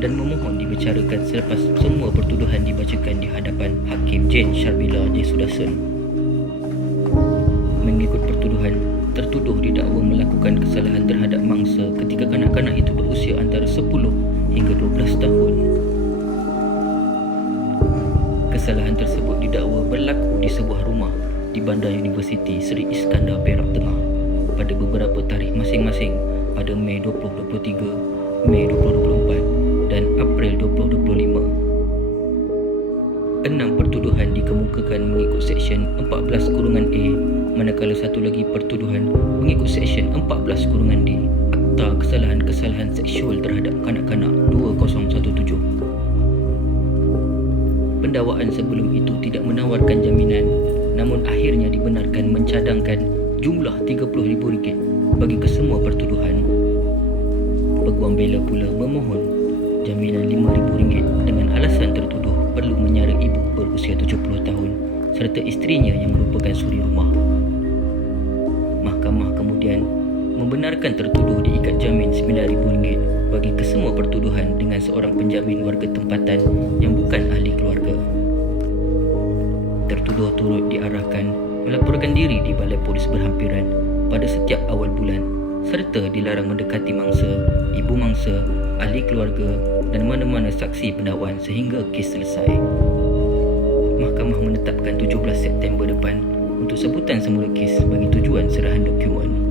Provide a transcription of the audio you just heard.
dan memohon dibicarakan selepas semua pertuduhan dibacakan di hadapan Hakim Jane Sharbila J. Sudarsun. Mengikut pertuduhan, tertuduh didakwa melakukan kesalahan terhadap mangsa ketika kanak-kanak itu berusia antara 10 hingga 12 tahun. Kesalahan tersebut didakwa berlaku di sebuah rumah di Bandar Universiti Seri Iskandar Perak Tengah pada beberapa tarikh masing-masing pada Mei 2023, Mei 2024 dan April 2025. 6 pertuduhan dikemukakan mengikut Seksyen 14-A, manakala satu lagi pertuduhan mengikut Seksyen 14-D Akta Kesalahan-Kesalahan Seksual Terhadap Kanak-kanak 2017. Pendakwaan sebelum itu tidak menawarkan jaminan, namun akhirnya dibenarkan mencadangkan jumlah RM30,000 bagi kesemua pertuduhan. Peguam bela pula memohon jaminan RM5,000 dengan alasan tertuduh perlu menyara ibu berusia 70 tahun serta isterinya yang merupakan suri rumah. Mahkamah kemudian membenarkan tertuduh diikat jamin RM9,000 bagi kesemua pertuduhan dengan seorang penjamin warga tempatan yang bukan ahli keluarga. Tertuduh turut diarahkan melaporkan diri di Balai Polis Berhampiran pada setiap awal bulan serta dilarang mendekati mangsa, ibu mangsa, ahli keluarga dan mana-mana saksi pendakwaan sehingga kes selesai. Mahkamah menetapkan 17 September depan untuk sebutan semula kes bagi tujuan serahan dokumen.